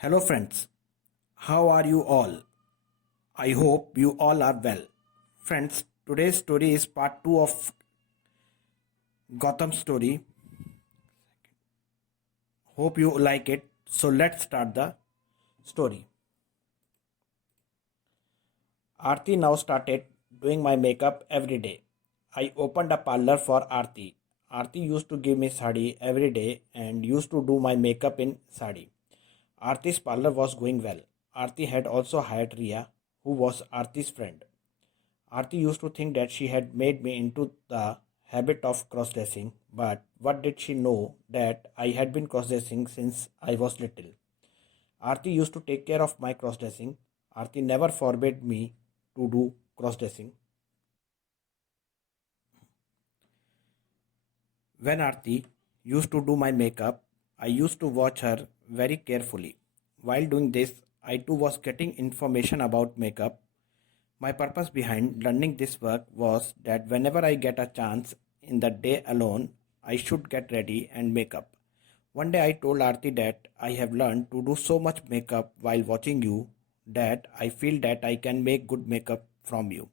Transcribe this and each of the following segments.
Hello, friends. How are you all? I hope you all are well. Friends, today's story is part 2 of Gotham story. Hope you like it. So, let's start the story. Aarti now started doing my makeup every day. I opened a parlor for Aarti. Aarti used to give me sari every day and used to do my makeup in sari. Aarti's parlor was going well. Aarti had also hired Ria, who was Aarti's friend. Aarti used to think that she had made me into the habit of cross dressing, but what did she know that I had been cross dressing since I was little? Aarti used to take care of my cross dressing. Aarti never forbade me to do cross dressing. When Aarti used to do my makeup, I used to watch her very carefully. While doing this, I too was getting information about makeup. My purpose behind learning this work was that whenever I get a chance in the day alone, I should get ready and make up. One day I told Aarti that I have learned to do so much makeup while watching you that I feel that I can make good makeup from you.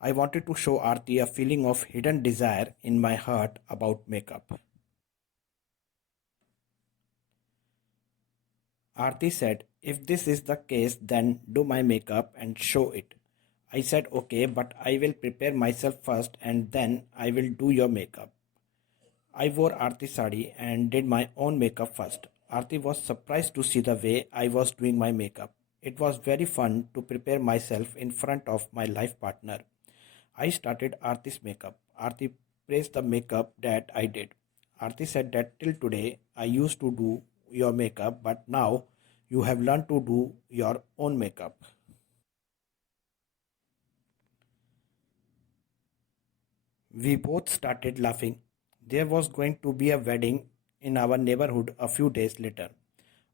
I wanted to show Aarti a feeling of hidden desire in my heart about makeup. Aarti said, "If this is the case, then do my makeup and show it." I said, "Okay, but I will prepare myself first and then I will do your makeup." I wore Aarti's sari and did my own makeup first. Aarti was surprised to see the way I was doing my makeup. It was very fun to prepare myself in front of my life partner. I started Aarti's makeup. Aarti praised the makeup that I did. Aarti said that till today I used to do your makeup, but now you have learned to do your own makeup. We both started laughing. There was going to be a wedding in our neighborhood a few days later.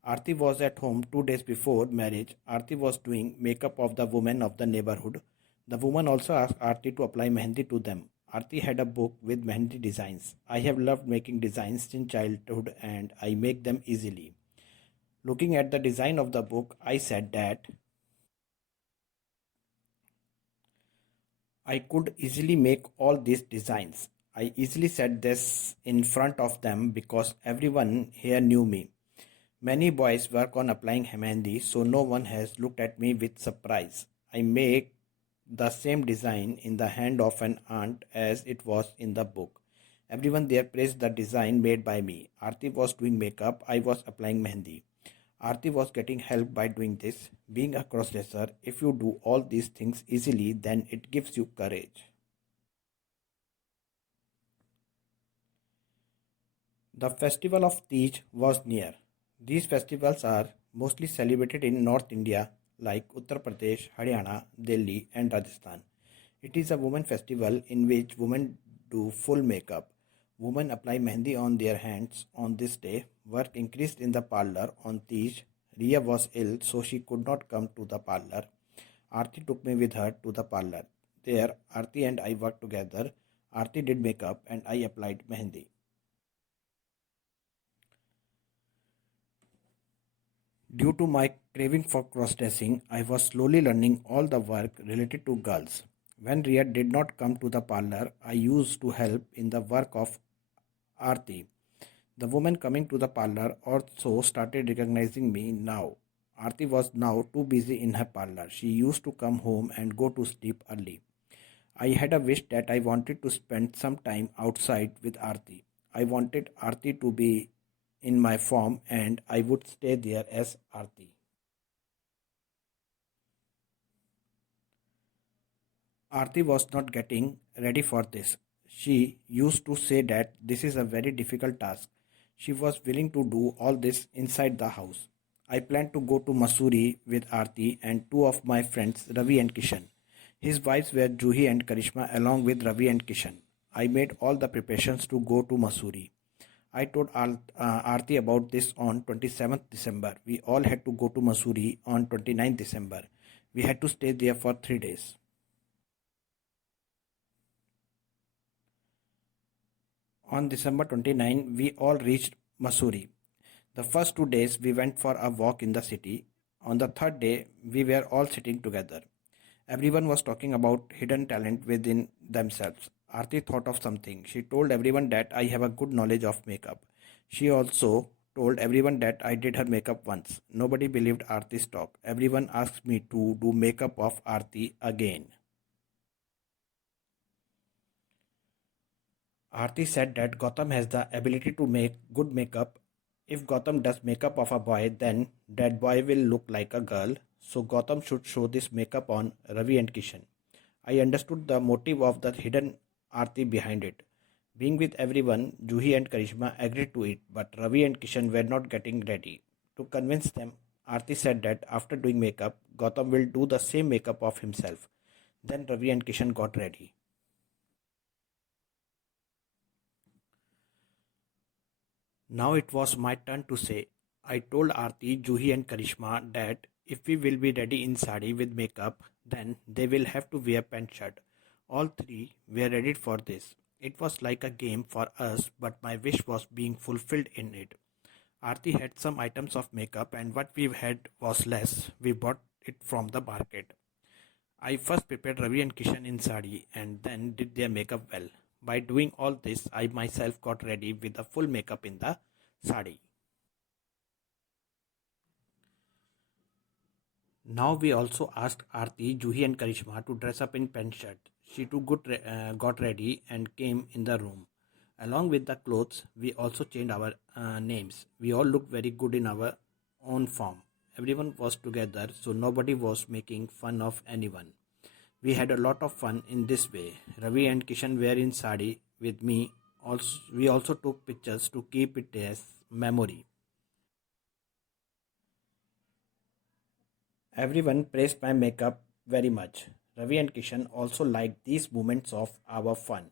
Aarti was at home 2 days before marriage. Aarti was doing makeup of the women of the neighborhood. The woman also asked Aarti to apply mehendi to them. Aarti had a book with mehendi designs. I have loved making designs since childhood and I make them easily. Looking at the design of the book, I said that I could easily make all these designs. I easily said this in front of them because everyone here knew me. Many boys work on applying mehendi, so no one has looked at me with surprise. I make the same design in the hand of an aunt as it was in the book. Everyone there praised the design made by me. Aarti was doing makeup, I was applying mehendi. Aarti was getting help by doing this. Being a crossdresser, if you do all these things easily, then it gives you courage. The festival of Tej was near. These festivals are mostly celebrated in North India like Uttar Pradesh, Haryana, Delhi, and Rajasthan. It is a women festival in which women do full makeup. Women apply mehendi on their hands on this day. Work increased in the parlor on Tej. Ria was ill, so she could not come to the parlor. Aarti took me with her to the parlor. There, Aarti and I worked together. Aarti did makeup and I applied mehendi. Due to my craving for cross dressing, I was slowly learning all the work related to girls. When Ria did not come to the parlor, I used to help in the work of Aarti. The woman coming to the parlor also started recognizing me now. Aarti was now too busy in her parlor. She used to come home and go to sleep early. I had a wish that I wanted to spend some time outside with Aarti. I wanted Aarti to be in my form and I would stay there as Aarti. Aarti was not getting ready for this. She used to say that this is a very difficult task. She was willing to do all this inside the house. I planned to go to Masuri with Aarti and two of my friends, Ravi and Kishan. His wives were Juhi and Karishma along with Ravi and Kishan. I made all the preparations to go to Masuri. I told Aarti about this on 27th December. We all had to go to Masuri on 29th December. We had to stay there for 3 days. On December 29, we all reached Mussoorie. The first 2 days we went for a walk in the city. On the third day, we were all sitting together. Everyone was talking about hidden talent within themselves. Aarti thought of something. She told everyone that I have a good knowledge of makeup. She also told everyone that I did her makeup once. Nobody believed Aarti's talk. Everyone asked me to do makeup of Aarti again. Aarti said that Gautam has the ability to make good makeup. If Gautam does makeup of a boy, then that boy will look like a girl. So Gautam should show this makeup on Ravi and Kishan. I understood the motive of the hidden Aarti behind it. Being with everyone, Juhi and Karishma agreed to it, but Ravi and Kishan were not getting ready. To convince them, Aarti said that after doing makeup, Gautam will do the same makeup of himself. Then Ravi and Kishan got ready. Now it was my turn to say. I told Aarti, Juhi and Karishma that if we will be ready in sari with makeup, then they will have to wear pant shirt. All three were ready for this. It was like a game for us, but my wish was being fulfilled in it. Aarti had some items of makeup and what we had was less. We bought it from the market. I first prepared Ravi and Kishan in sari and then did their makeup well. By doing all this, I myself got ready with the full makeup in the sari. Now we also asked Aarti, Juhi and Karishma to dress up in pant shirt. She too got ready and came in the room. Along with the clothes, we also changed our names. We all looked very good in our own form. Everyone was together, so nobody was making fun of anyone. We had a lot of fun in this way. Ravi and Kishan were in sari with me. Also, we also took pictures to keep it as memory. Everyone praised my makeup very much. Ravi and Kishan also liked these moments of our fun.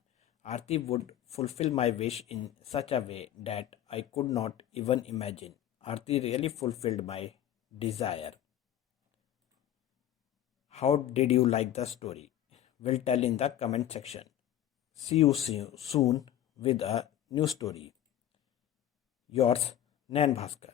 Aarti would fulfill my wish in such a way that I could not even imagine. Aarti really fulfilled my desire. How did you like the story? Will tell in the comment section. See you soon with a new story. Yours, Nan Bhaskar.